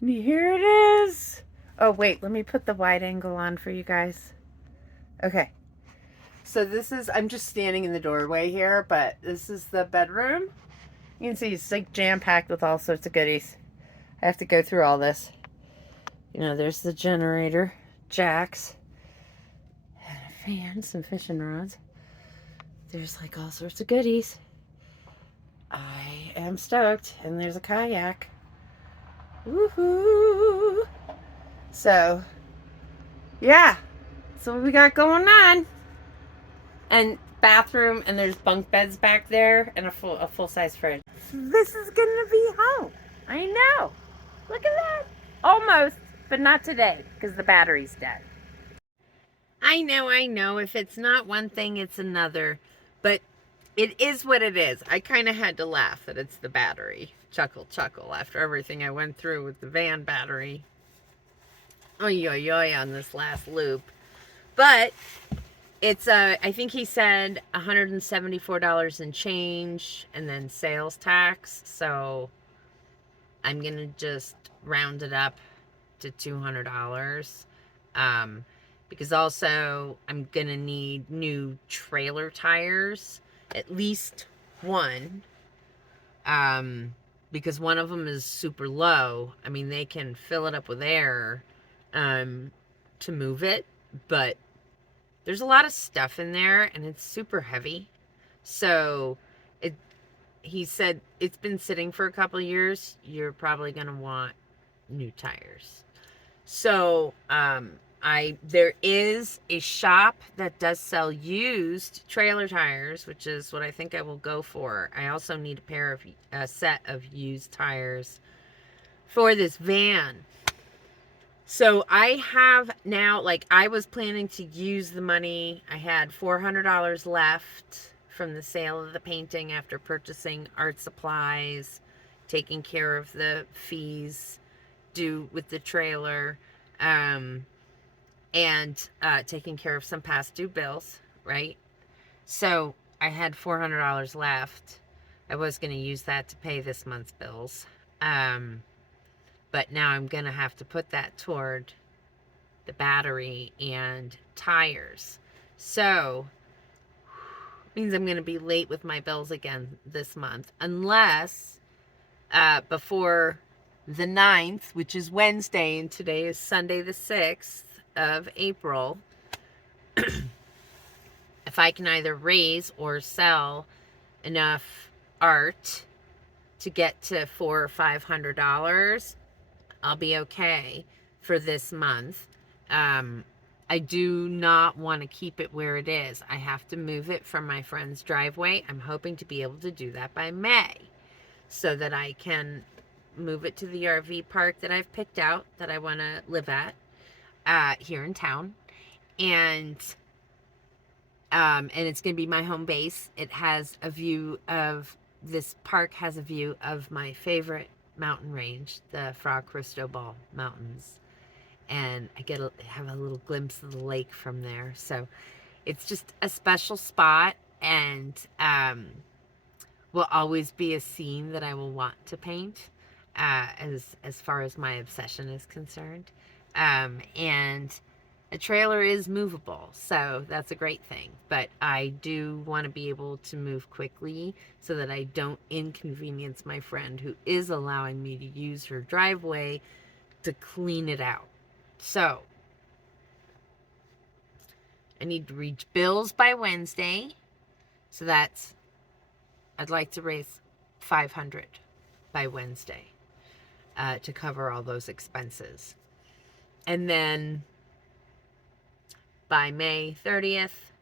Here it is. Oh, wait, let me put the wide angle on for you guys. Okay. So this is, I'm just standing in the doorway here, but this is the bedroom. You can see it's like jam-packed with all sorts of goodies. I have to go through all this. You know, there's the generator, jacks, and a fan, some fishing rods. There's like all sorts of goodies. I am stoked. And there's a kayak. Woohoo! So, yeah. So what we got going on. And bathroom, and there's bunk beds back there, and a full-size fridge. This is gonna be home. I know. Look at that. Almost, but not today, because the battery's dead. I know. If it's not one thing, it's another. But it is what it is. I kind of had to laugh that it's the battery. Chuckle, after everything I went through with the van battery. Oy, oy, oy on this last loop. But it's, I think he said $174 and change, and then sales tax. So I'm going to just round it up to $200. Because also I'm going to need new trailer tires, at least one. Because one of them is super low. I mean, they can fill it up with air, to move it, but there's a lot of stuff in there and it's super heavy. So he said it's been sitting for a couple of years. You're probably going to want new tires. So, there is a shop that does sell used trailer tires, which is what I think I will go for. I also need a set of used tires for this van. So I have now, like, I was planning to use the money. I had $400 left from the sale of the painting after purchasing art supplies, taking care of the fees due with the trailer, and taking care of some past due bills, right? So I had $400 left. I was going to use that to pay this month's bills. But now I'm going to have to put that toward the battery and tires. So means I'm going to be late with my bills again this month, unless before the 9th, which is Wednesday, and today is Sunday the 6th of April, if I can either raise or sell enough art to get to $400 or $500, I'll be okay for this month. I do not want to keep it where it is. I have to move it from my friend's driveway. I'm hoping to be able to do that by May, so that I can move it to the RV park that I've picked out that I want to live at here in town. And it's going to be my home base. It has a view of, this park has a view of my favorite mountain range, the Fra Cristobal Mountains. And I have a little glimpse of the lake from there. So it's just a special spot, and will always be a scene that I will want to paint, as far as my obsession is concerned. And a trailer is movable, so that's a great thing. But I do want to be able to move quickly so that I don't inconvenience my friend who is allowing me to use her driveway to clean it out. So I need to reach bills by Wednesday. So that's, I'd like to raise $500 by Wednesday to cover all those expenses. And then by May 30th,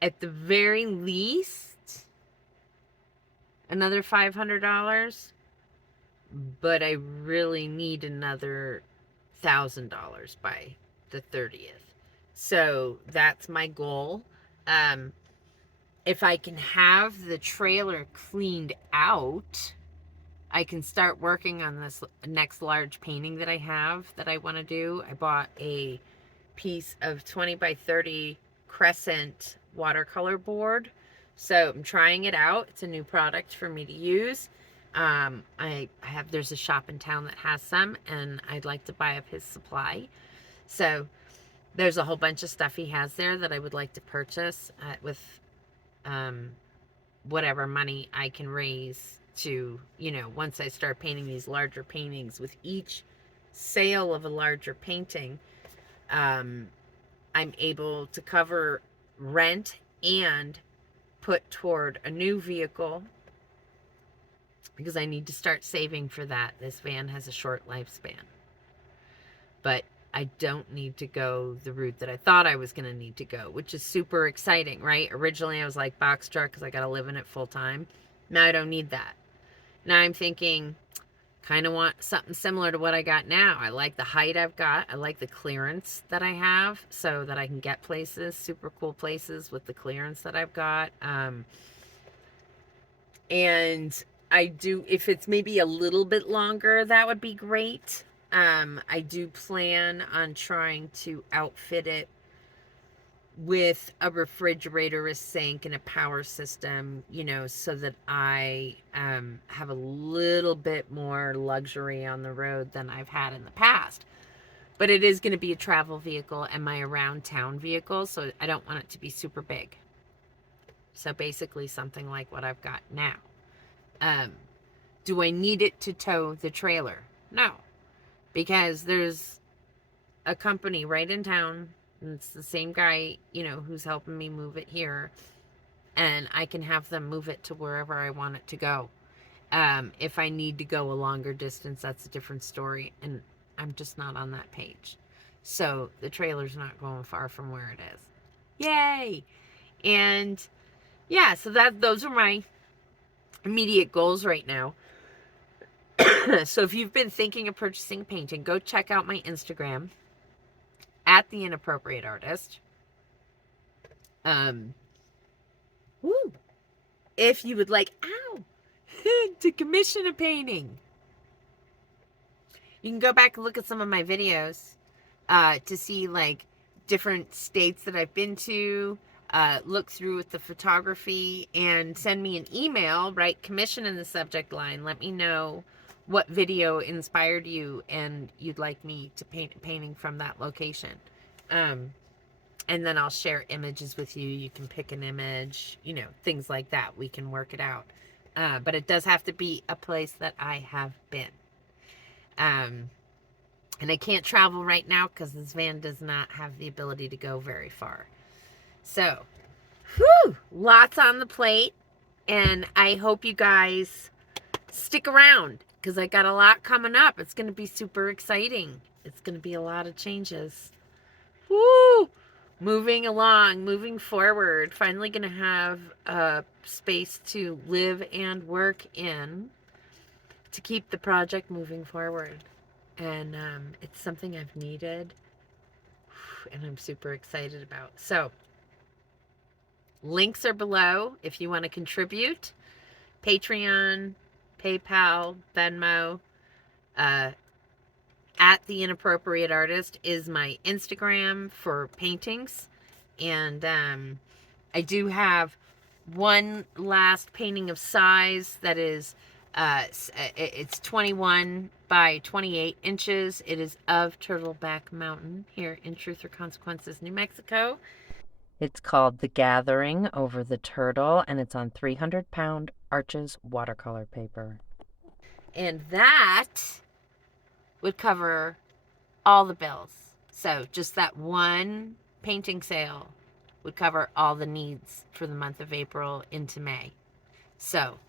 at the very least, another $500. But I really need another $1,000 by the 30th. So that's my goal. If I can have the trailer cleaned out, I can start working on this next large painting that I have that I want to do. I bought a piece of 20 by 30 crescent watercolor board. So I'm trying it out. It's a new product for me to use. There's a shop in town that has some, and I'd like to buy up his supply. So there's a whole bunch of stuff he has there that I would like to purchase with um, whatever money I can raise to, once I start painting these larger paintings. With each sale of a larger painting, I'm able to cover rent and put toward a new vehicle, because I need to start saving for that. This van has a short lifespan. But I don't need to go the route that I thought I was going to need to go, which is super exciting, right? Originally, I was like box truck because I got to live in it full time. Now I don't need that. Now I'm thinking, kind of want something similar to what I got now. I like the height I've got. I like the clearance that I have so that I can get places, super cool places with the clearance that I've got. And I do, if it's maybe a little bit longer, that would be great. I do plan on trying to outfit it with a refrigerator, a sink, and a power system, so that I have a little bit more luxury on the road than I've had in the past. But it is going to be a travel vehicle and my around town vehicle, so I don't want it to be super big. So basically something like what I've got now. Do I need it to tow the trailer? No. Because there's a company right in town, and it's the same guy, who's helping me move it here, and I can have them move it to wherever I want it to go. If I need to go a longer distance, that's a different story, and I'm just not on that page. So the trailer's not going far from where it is. Yay! And yeah, so those are my immediate goals right now. So if you've been thinking of purchasing painting, go check out my Instagram at the Inappropriate Artist. If you would like, to commission a painting, you can go back and look at some of my videos to see like different states that I've been to. Look through with the photography and send me an email, write commission in the subject line. Let me know what video inspired you and you'd like me to paint a painting from that location. And then I'll share images with you. You can pick an image, things like that. We can work it out. But it does have to be a place that I have been. And I can't travel right now because this van does not have the ability to go very far. So, lots on the plate, and I hope you guys stick around because I got a lot coming up. It's going to be super exciting. It's going to be a lot of changes. Woo! Moving along, moving forward. Finally going to have a space to live and work in to keep the project moving forward. And it's something I've needed, and I'm super excited about. So, links are below if you want to contribute. Patreon, PayPal, Venmo. At the Inappropriate Artist is my Instagram for paintings. And I do have one last painting of size that is, it's 21 by 28 inches. It is of Turtleback Mountain here in Truth or Consequences, New Mexico. It's called The Gathering Over the Turtle, and it's on 300-pound Arches watercolor paper. And that would cover all the bills. So just that one painting sale would cover all the needs for the month of April into May. So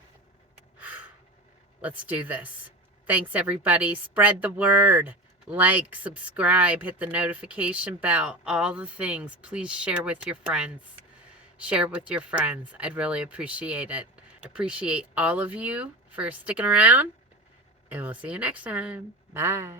let's do this. Thanks, everybody. Spread the word. Like, subscribe, hit the notification bell, all the things. Please share with your friends. Share with your friends. I'd really appreciate it. Appreciate all of you for sticking around. And we'll see you next time. Bye.